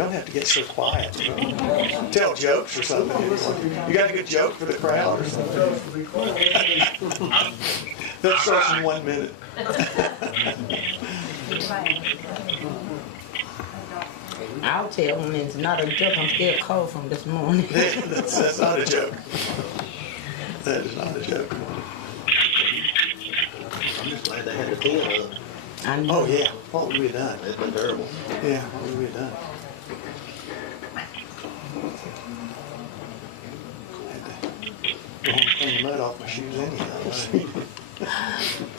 don't have to get so quiet. Tell jokes or something. You got a good joke for the crowd or something? That starts in 1 minute. I'll tell them it's not a joke. I'm still cold from this morning. That's not a joke. That is not a joke. I'm just glad they had the pen up. I know. Oh yeah, what would we have done? It's been terrible. Yeah, what would we have done? Go home and clean the mud off my shoes anyhow.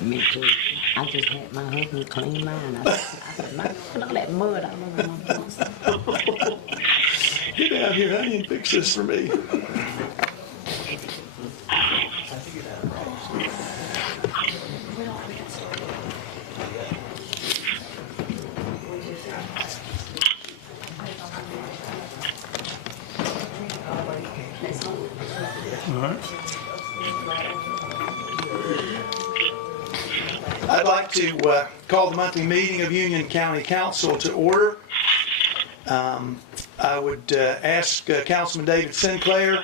Me too. I just had my husband clean mine. I said, "Man, put all that mud all over my boots." Get down here, honey, and fix this for me. I'd like to call the monthly meeting of Union County Council to order. I would ask Councilman David Sinclair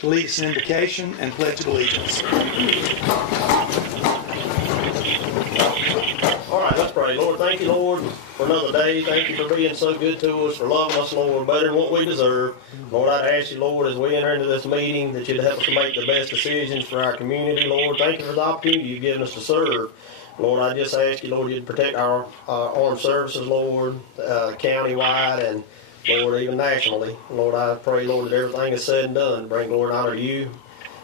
to lead us in invocation and pledge of allegiance. All right, let's pray. Lord, thank you, Lord, for another day. Thank you for being so good to us, for loving us, Lord, better than what we deserve. Lord, I'd ask you, Lord, as we enter into this meeting, that you'd help us to make the best decisions for our community. Lord, thank you for the opportunity you've given us to serve. Lord, I just ask you, Lord, you'd protect our armed services, Lord, county-wide and, Lord, even nationally. Lord, I pray, Lord, that everything is said and done. Bring glory and honor to you.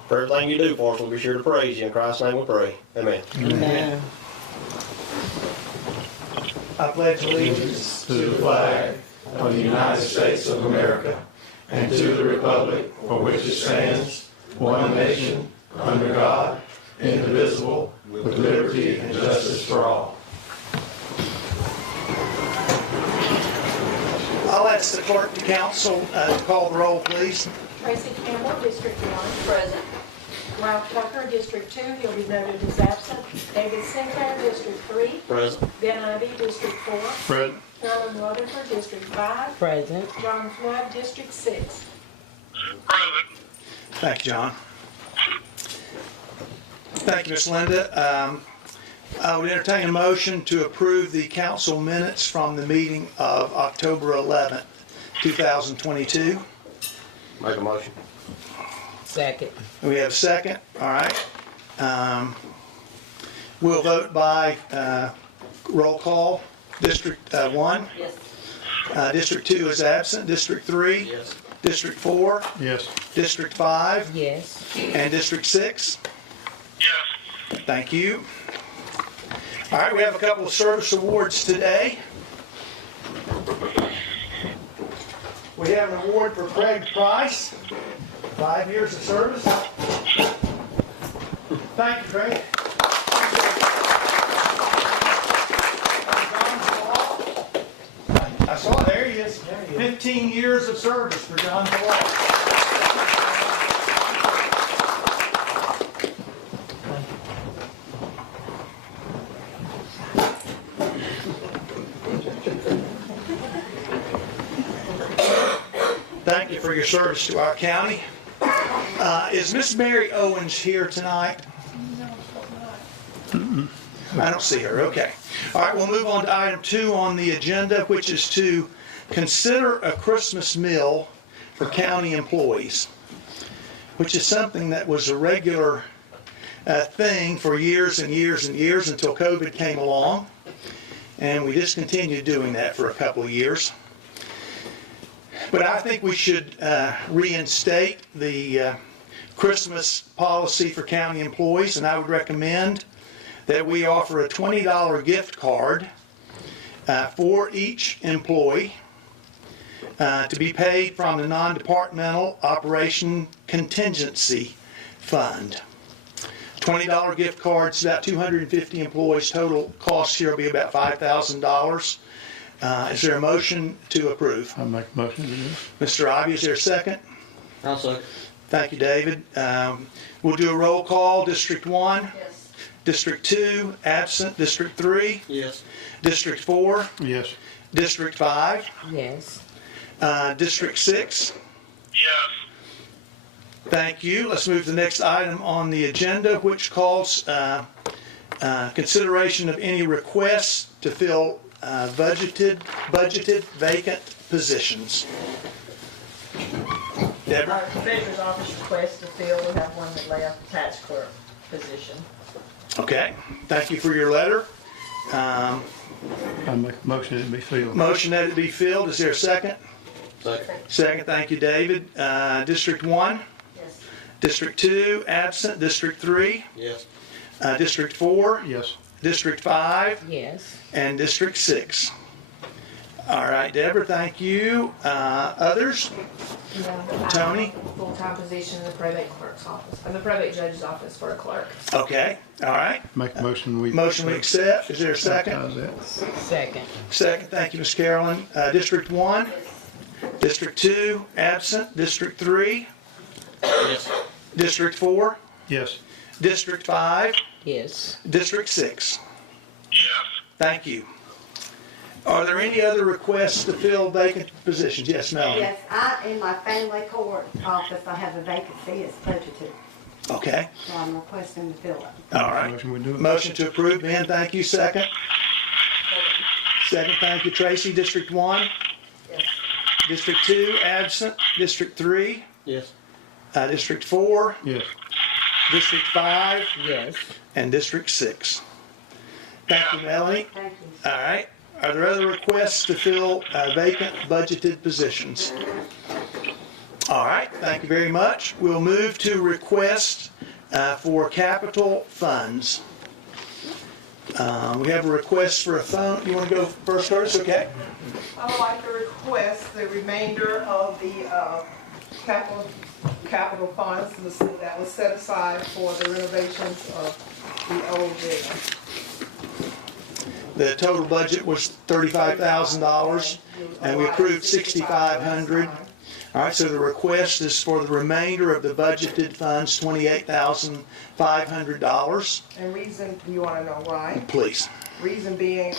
For everything you do for us, we'll be sure to praise you. In Christ's name we pray. Amen. Amen. I pledge allegiance to the flag of the United States of America and to the republic for which it stands, one nation, under God, indivisible, with liberty and justice for all. I'll ask the clerk to council to call the roll, please. Tracy Campbell, District 1. Present. Ralph Tucker, District 2. He'll be noted as absent. David Sinclair, District 3. Present. Ben Ivy, District 4. Present. Carolyn Rutherford, District 5. Present. John Flood, District 6. Thank you, John. Thank you, Ms. Linda. I would entertain a motion to approve the council minutes from the meeting of October 11th, 2022. Make a motion. Second. We have a second, all right. We'll vote by roll call. District 1. Yes. District 2 is absent. District 3. Yes. District 4. Yes. District 5. Yes. And District 6. Yes. Thank you. All right, we have a couple of service awards today. We have an award for Craig Price, 5 years of service. Thank you, Craig. I saw, there he is. 15 years of service for John Paul. Thank you for your service to our county. Is Miss Mary Owens here tonight? I don't see her. Okay. All right, we'll move on to item 2 on the agenda, which is to consider a Christmas meal for county employees, which is something that was a regular thing for years and years and years until COVID came along, and we discontinued doing that for a couple of years. But I think we should reinstate the Christmas policy for county employees, and I would recommend that we offer a $20 gift card for each employee to be paid from the Non-Departmental Operation Contingency Fund. $20 gift cards, about 250 employees. Total cost here will be about $5,000. Is there a motion to approve? I'll make a motion to do. Mr. Ivy, is there a second? I'll second. Thank you, David. We'll do a roll call. District 1. Yes. District 2, absent. District 3. Yes. District 4. Yes. District 5. Yes. District 6? Yes. Thank you. Let's move to the next item on the agenda, which calls consideration of any requests to fill budgeted vacant positions. Deborah? Our treasurer's office request to fill, we have one that left, tax clerk position. Okay, thank you for your letter. I make a motion that it be filled. Motion that it be filled. Is there a second? Second. Second, thank you, David. District 1? Yes. District 2, absent. District 3? Yes. District 4? Yes. District 5? Yes. And District 6. All right, Deborah, thank you. Others? Yeah. Tony? Full-time position in the probate clerk's office, or the probate judge's office for a clerk. Okay, all right. Make a motion we. Motion we accept. Is there a second? How's that? Second. Second, thank you, Ms. Carolyn. District 1? District 2, absent. District 3? Yes. District 4? Yes. District 5? Yes. District 6? Yes. Thank you. Are there any other requests to fill vacant positions? Yes, Melanie? Yes, in my family court office, I have a vacancy, it's budgeted, Okay, so I'm requesting to fill it. all right. Motion we do it. Motion to approve, Ben, thank you. Second? Second, thank you, Tracy. District 1? Yes. District 2, absent. District 3? Yes. District 4? Yes. District 5? Yes. And District 6. Thank you, Melanie. Thank you. All right. Are there other requests to fill vacant budgeted positions? All right, thank you very much. We'll move to requests for capital funds. We have a request for a fund. You want to go first, Curtis? Okay. I would like to request the remainder of the capital funds that was set aside for the renovations of the old jail. The total budget was $35,000, and we approved $6,500. All right, so the request is for the remainder of the budgeted funds, $28,500. And reason, you want to know why? Please. Reason being,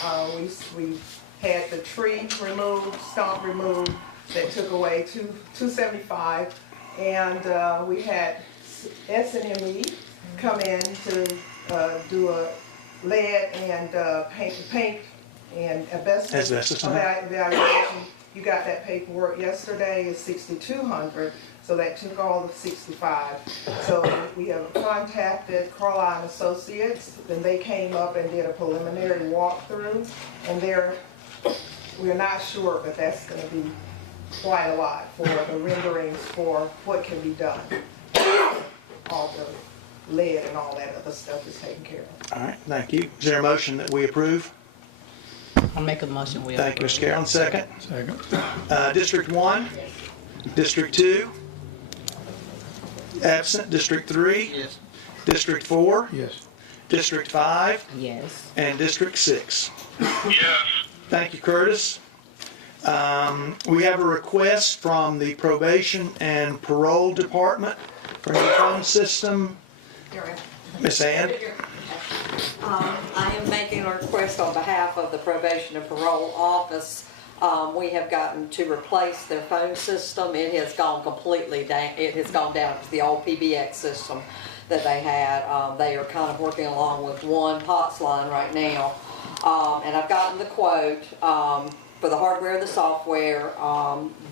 we had the tree removed, stump removed, that took away $275, and we had S&ME come in to do a lead and paint and asbestos evaluation. You got that paperwork yesterday. It's $6,200, so that took all of $65. So we have contacted Carlisle Associates, and they came up and did a preliminary walkthrough, and we're not sure, but that's going to be quite a lot for the renderings for what can be done. All the lead and all that other stuff is taken care of. All right, thank you. Is there a motion that we approve? I'll make a motion. We Thank you, Ms. Carolyn. Second. Second. District 1? District 2? Absent. District 3? Yes. District 4? Yes. District 5? Yes. And District 6. Yes. Thank you, Curtis. We have a request from the Probation and Parole Department for a new phone system. Ms. Ann? I am making a request on behalf of the Probation and Parole Office. We have gotten to replace their phone system. It has gone completely down. It has gone down to the old PBX system that they had. They are kind of working along with one POTS line right now. And I've gotten the quote for the hardware and the software.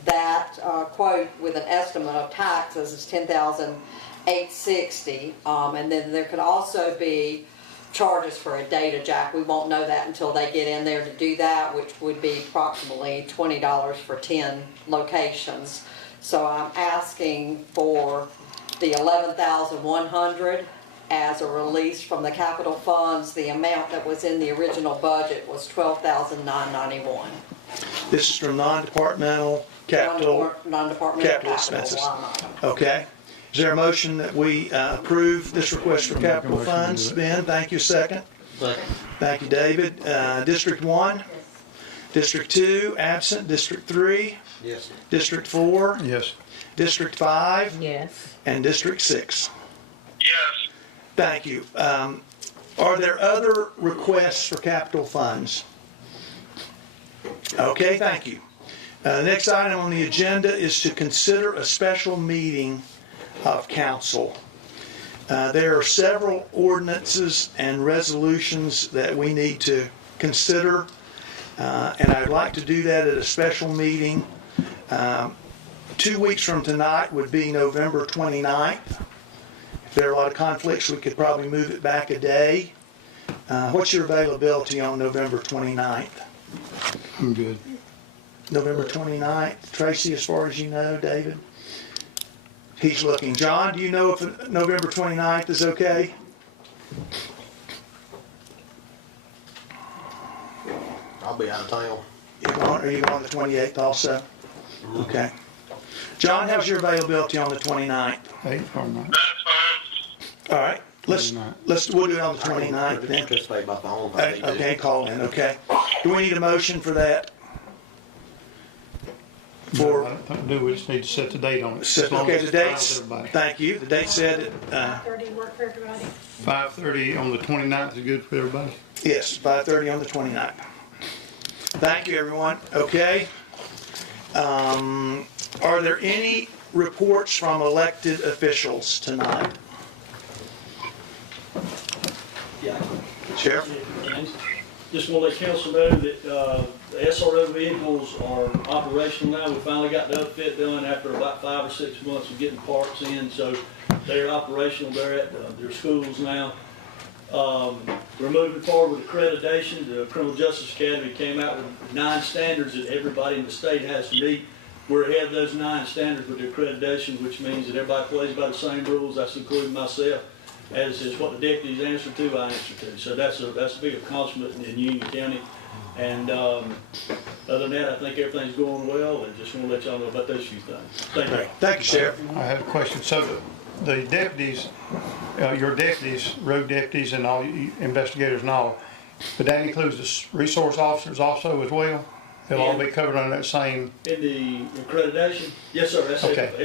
That quote with an estimate of taxes is $10,860. And then there could also be charges for a data jack. We won't know that until they get in there to do that, which would be approximately $20 for 10 locations. So I'm asking for the $11,100 as a release from the capital funds. The amount that was in the original budget was $12,991. This is from non-departmental capital. Non-departmental capital expenses. line item. Okay. Is there a motion that we approve this request for capital funds? Ben, thank you. Second. Second. Thank you, David. District 1? District 2, absent. District 3? Yes. District 4? Yes. District 5? Yes. And District 6? Yes. Thank you. Are there other requests for capital funds? Okay, thank you. The next item on the agenda is to consider a special meeting of council. There are several ordinances and resolutions that we need to consider, and I'd like to do that at a special meeting. 2 weeks from tonight would be November 29th. If there are a lot of conflicts, we could probably move it back a day. What's your availability on November 29th? I'm good. November 29th. Tracy, as far as you know, David? He's looking. John, do you know if November 29th is okay? I'll be out of town. Are you going the 28th also? Okay. John, how's your availability on the 29th? 8 or 9. That's fine. All right. We'll do it on the 29th then. Participate by phone. Okay, call in, okay. Do we need a motion for that? No, I don't think we do. We just need to set the date on it. As long Okay, as the it's fine with dates, everybody. thank you. The date said, 30 work for everybody? 5:30 on the 29th is good for everybody. yes, 5:30 on the 29th. Thank you, everyone. Okay. Are there any reports from elected officials tonight? Yeah. Sheriff? Just want to let council know that the SRO vehicles are operational now. We finally got the upfit done after about 5 or 6 months of getting parts in, so they're operational. They're at their schools now. We're moving forward with accreditation. The Criminal Justice Academy came out with 9 standards that everybody in the state has to meet. We're ahead of those 9 standards with the accreditation, which means that everybody plays by the same rules. That's including myself. As is what the deputies answer to, I answer to. So that's a big accomplishment in Union County. And other than that, I think everything's going well, and just want to let y'all know about those few things. Thank you. Thank you, Sheriff. I have a question. So the deputies, your deputies, road deputies and all you investigators and all, but that includes the resource officers also as well? They'll all be covered under that same, In the accreditation, yes, sir, that's Okay. it.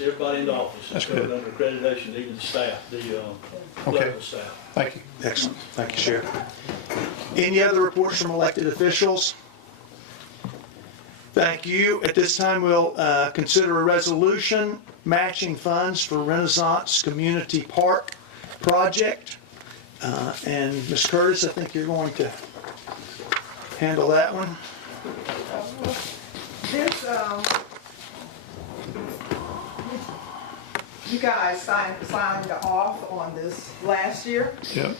Everybody in the office is That's covered good. under accreditation, even the staff, the clerical staff. thank you. Excellent. Thank you, Sheriff. Any other reports from elected officials? Thank you. At this time, we'll consider a resolution matching funds for Renaissance Community Park project. And Ms. Curtis, I think you're going to handle that one. This, you guys signed off on this last year Yep.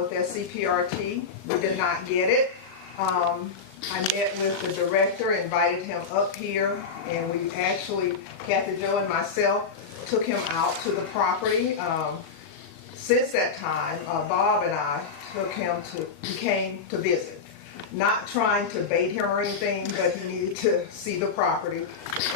with SCPRT. We did not get it. I met with the director, invited him up here, and we actually, Kathy Jo and myself, took him out to the property. Since that time, Bob and I he came to visit. Not trying to bait him or anything, but he needed to see the property.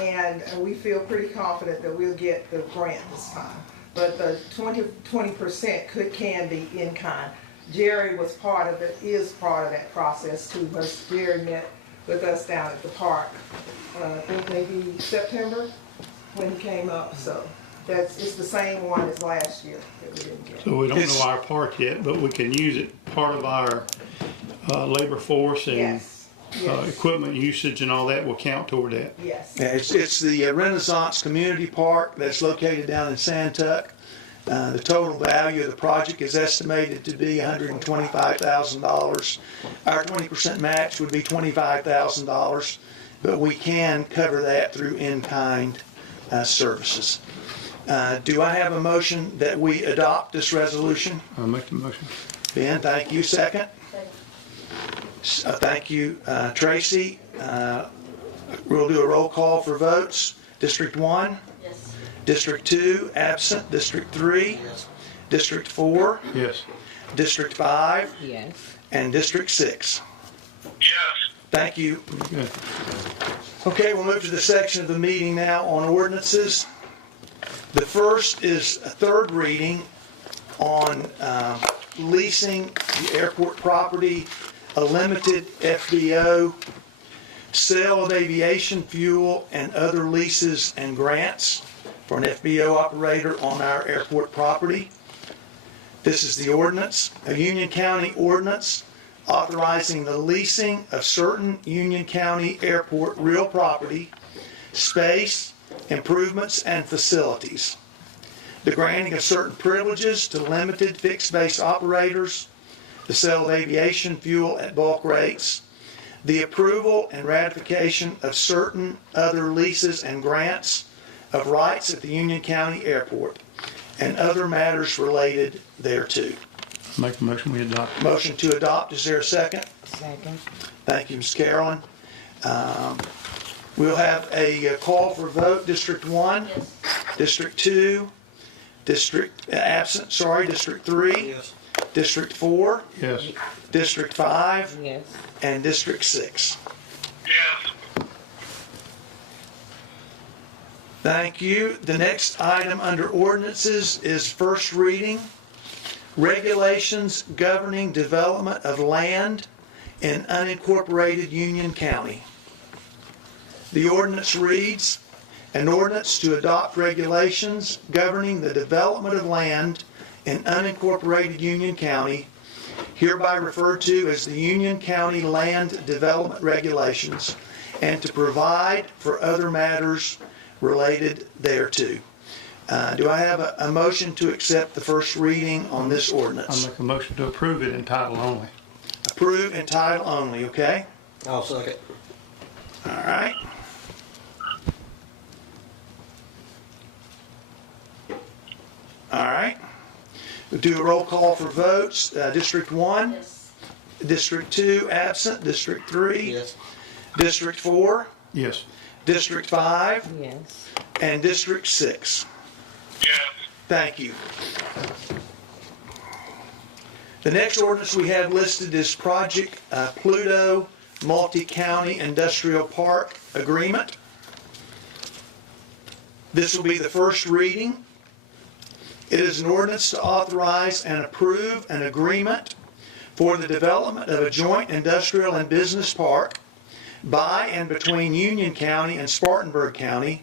And we feel pretty confident that we'll get the grant this time. But the 20% can be in kind. Jerry was part of it, is part of that process too, but Jerry met with us down at the park, I think maybe September when he came up, so it's the same one as last year that we didn't get. So we don't know our part yet, but we can use it, part of our labor force and Yes, yes, equipment usage and all that will count toward that. yes. Yeah, it's the Renaissance Community Park that's located down in Santuck. The total value of the project is estimated to be $125,000. Our 20% match would be $25,000, but we can cover that through in-kind services. Do I have a motion that we adopt this resolution? I'll make the motion. Ben, thank you. Second? Thank you, Tracy. We'll do a roll call for votes. District 1? Yes. District 2, absent. District 3? Yes. District 4? Yes. District 5? Yes. And District 6. Yes. Thank you. Good. Okay, we'll move to the section of the meeting now on ordinances. The first is a third reading on leasing the airport property, a limited FBO, sale of aviation fuel, and other leases and grants for an FBO operator on our airport property. This is the ordinance, a Union County ordinance authorizing the leasing of certain Union County Airport real property, space, improvements, and facilities, the granting of certain privileges to limited fixed-base operators, the sale of aviation fuel at bulk rates, the approval and ratification of certain other leases and grants of rights at the Union County Airport, and other matters related thereto. Make a motion, we adopt. Motion to adopt, is there a second? Second. Thank you, Ms. Carolyn. We'll have a call for vote. District 1? Yes. District 2? District 3? Yes. District 4? Yes. District 5? Yes. And District 6. Yes. Thank you. The next item under ordinances is first reading. Regulations governing development of land in unincorporated Union County. The ordinance reads, an ordinance to adopt regulations governing the development of land in unincorporated Union County, hereby referred to as the Union County Land Development Regulations, and to provide for other matters related thereto. Do I have a motion to accept the first reading on this I'll ordinance? make a motion to approve it in title only. Approve in title only, okay? I'll second. All right. All right. We'll do a roll call for votes. District 1? Yes. District 2, absent. District 3? Yes. District 4? Yes. District 5? Yes. And District 6. Yes. Thank you. The next ordinance we have listed is Project Pluto Multi-County Industrial Park Agreement. This will be the first reading. It is an ordinance to authorize and approve an agreement for the development of a joint industrial and business park by and between Union County and Spartanburg County.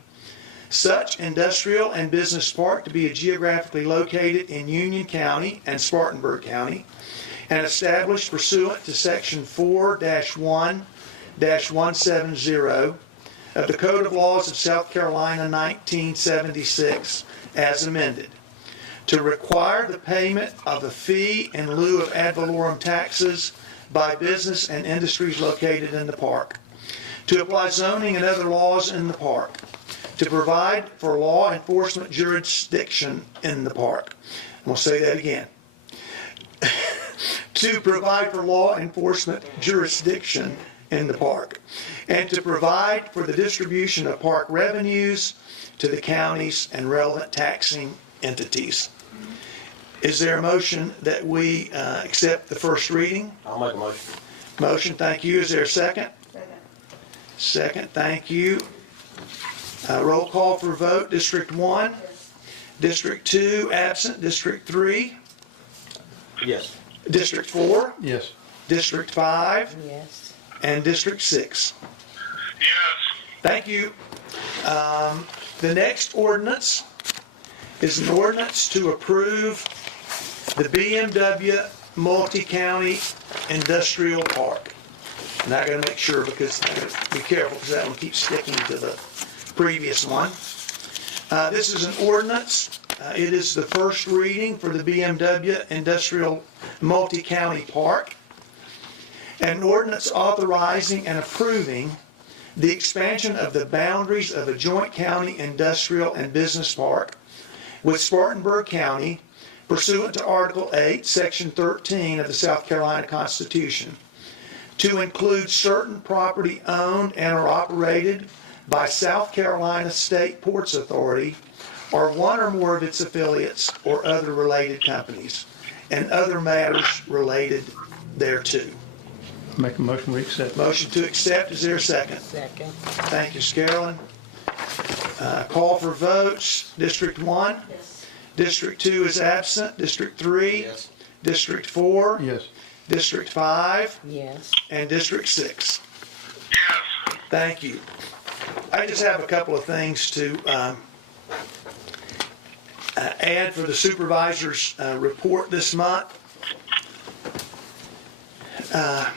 Such industrial and business park to be geographically located in Union County and Spartanburg County and established pursuant to Section 4-1-170 of the Code of Laws of South Carolina 1976 as amended, to require the payment of a fee in lieu of ad valorem taxes by business and industries located in the park, to apply zoning and other laws in the park, to provide for law enforcement jurisdiction in the park. I'm going to say that again. To provide for law enforcement jurisdiction in the park, and to provide for the distribution of park revenues to the counties and relevant taxing entities. Is there a motion that we accept the first reading? I'll make a motion. Motion, thank you. Is there a second? Second, thank you. Roll call for vote. District 1? District 2, absent. District 3? Yes. District 4? Yes. District 5? Yes. And District 6? Yes. Thank you. The next ordinance is an ordinance to approve the BMW Multi-County Industrial Park. And I gotta make sure because, be careful because that one keeps sticking to the previous one. This is an ordinance. It is the first reading for the BMW Industrial Multi-County Park. An ordinance authorizing and approving the expansion of the boundaries of a joint county industrial and business park with Spartanburg County pursuant to Article 8, Section 13 of the South Carolina Constitution, to include certain property owned and or operated by South Carolina State Ports Authority or one or more of its affiliates or other related companies, and other matters related thereto. Make a motion, we accept. Motion to accept, is there a second? Second. Thank you, Carolyn. Call for votes. District 1? Yes. District 2 is absent. District 3? Yes. District 4? Yes. District 5? Yes. And District 6? Yes. Thank you. I just have a couple of things to add for the supervisor's report this month.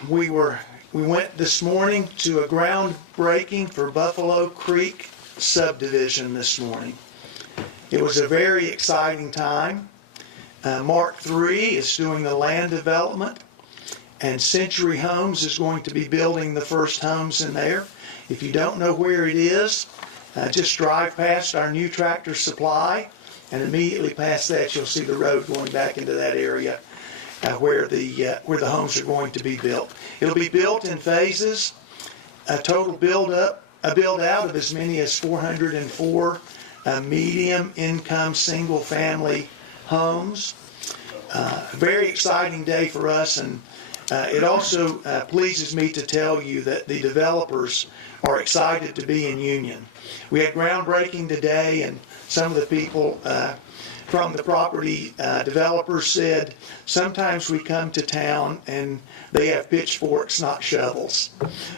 We went this morning to a groundbreaking for Buffalo Creek subdivision this morning. It was a very exciting time. Mark III is doing the land development, and Century Homes is going to be building the first homes in there. If you don't know where it is, just drive past our new Tractor Supply, and immediately past that you'll see the road going back into that area where the homes are going to be built. It'll be built in phases. A total build out of as many as 404 medium income single family homes. Very exciting day for us, and it also pleases me to tell you that the developers are excited to be in Union. We had groundbreaking today, and some of the people from the property developers said, sometimes we come to town and they have pitchforks, not shovels.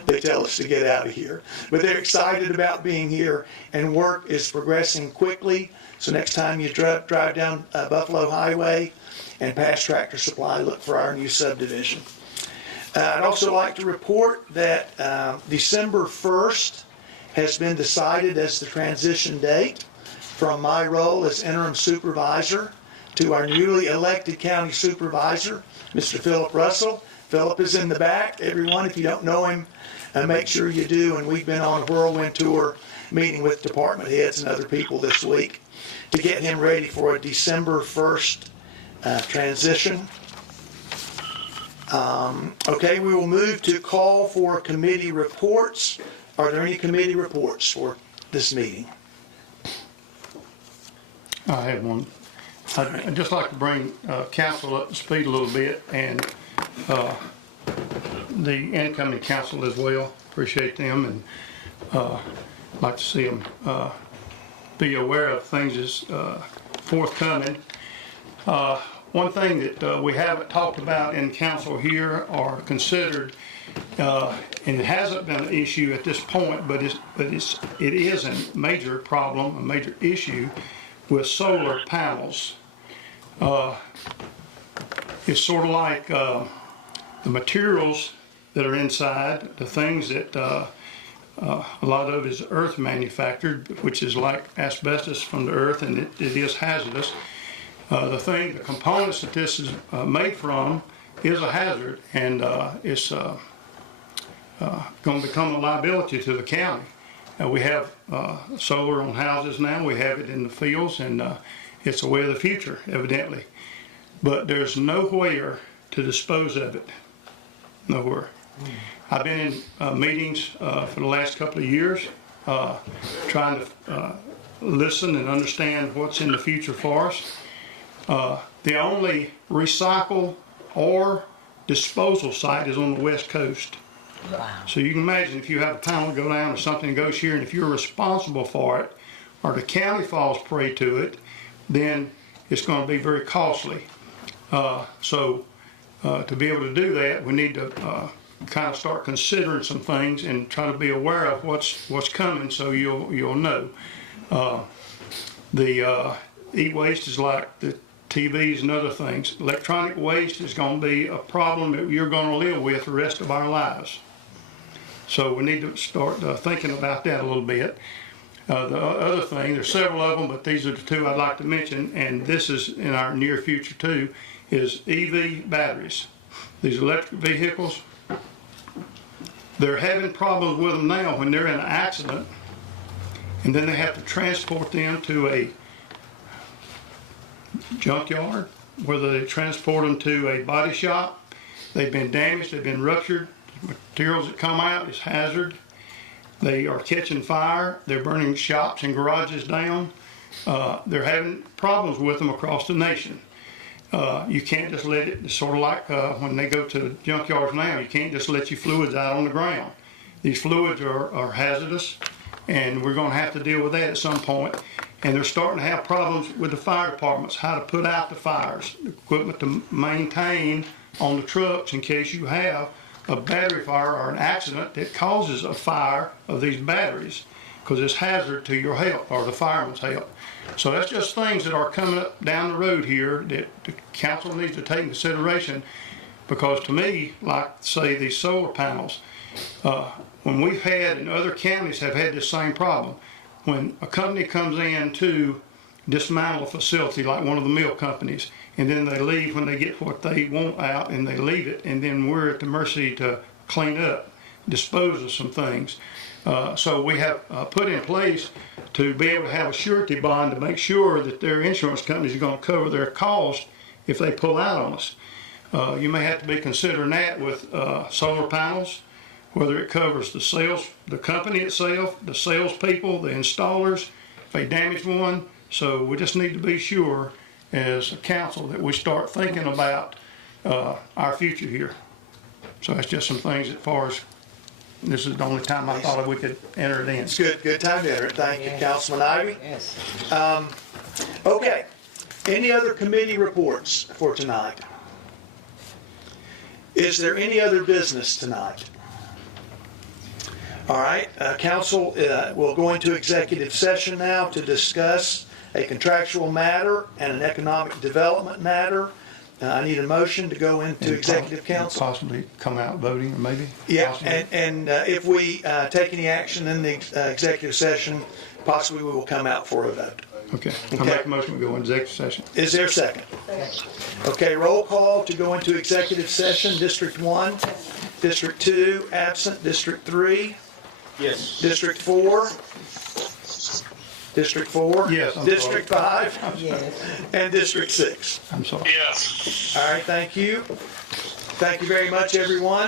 They tell us to get out of here. But they're excited about being here, and work is progressing quickly. So next time you drive down Buffalo Highway and past Tractor Supply, look for our new subdivision. I'd also like to report that December 1st has been decided as the transition date from my role as interim supervisor to our newly elected county supervisor, Mr. Philip Russell. Philip is in the back. Everyone, if you don't know him, make sure you do. And we've been on a whirlwind tour meeting with department heads and other people this week to get him ready for a December 1st transition. Okay, we will move to call for committee reports. Are there any committee reports for this meeting? I have one. I'd just like to bring council up to speed a little bit, and the incoming council as well. Appreciate them, and like to see them be aware of things that's forthcoming. One thing that we haven't talked about in council here or considered, and it hasn't been an issue at this point, but it is a major problem, a major issue with solar panels. It's sort of like the materials that are inside, the things that a lot of it is earth manufactured, which is like asbestos from the earth, and it is hazardous. The components that this is made from is a hazard, and it's going to become a liability to the county. We have solar on houses now. We have it in the fields, and it's a way of the future, evidently. But there's nowhere to dispose of it. Nowhere. I've been in meetings for the last couple of years trying to listen and understand what's in the future for us. The only recycle or disposal site is on the West Coast. Wow. So you can imagine if you have a panel go down or something goes here, and if you're responsible for it, or the county falls prey to it, then it's going to be very costly. So to be able to do that, we need to kind of start considering some things and try to be aware of what's coming, so you'll know. The e-waste is like the TVs and other things. Electronic waste is going to be a problem that you're going to live with the rest of our lives. So we need to start thinking about that a little bit. The other thing, there's several of them, but these are the two I'd like to mention, and this is in our near future too, is EV batteries. These electric vehicles, they're having problems with them now when they're in an accident, and then they have to transport them to a junkyard, whether they transport them to a body shop. They've been damaged, they've been ruptured. Materials that come out is hazard. They are catching fire. They're burning shops and garages down. They're having problems with them across the nation. You can't just let it, it's sort of like when they go to junkyards now, you can't just let your fluids out on the ground. These fluids are hazardous, and we're going to have to deal with that at some point. And they're starting to have problems with the fire departments, how to put out the fires, the equipment to maintain on the trucks in case you have a battery fire or an accident that causes a fire of these batteries, because it's hazard to your health or the fireman's health. So that's just things that are coming up down the road here that the council needs to take into consideration. Because to me, like say these solar panels, when we've had, and other counties have had this same problem, when a company comes in to dismantle a facility like one of the mill companies, and then they leave when they get what they want out and they leave it, and then we're at the mercy to clean up, dispose of some things. So we have put in place to be able to have a surety bond to make sure that their insurance companies are going to cover their cost if they pull out on us. You may have to be considering that with solar panels, whether it covers the company itself, the salespeople, the installers, if they damage one. So we just need to be sure as a council that we start thinking about our future here. So that's just some things as far as, this is the only time I thought we could enter it in. It's good time to enter it. Thank you, Councilman Ivy. Yes. Okay, any other committee reports for tonight? Is there any other business tonight? All right, council will go into executive session now to discuss a contractual matter and an economic development matter. I need a motion to go into executive council. Possibly come out voting, or maybe? Yeah, possibly. and if we take any action in the executive session, possibly we will come out for a vote. Okay, I make a motion, we go into executive session. Is there a second? Okay, roll call to go into executive session. District 1, District 2, absent. District 3, Yes. District 4, District 4. Yes, I'm District sorry. 5, Yes. and District 6. I'm sorry. Yes. All right, thank you. Thank you very much, everyone.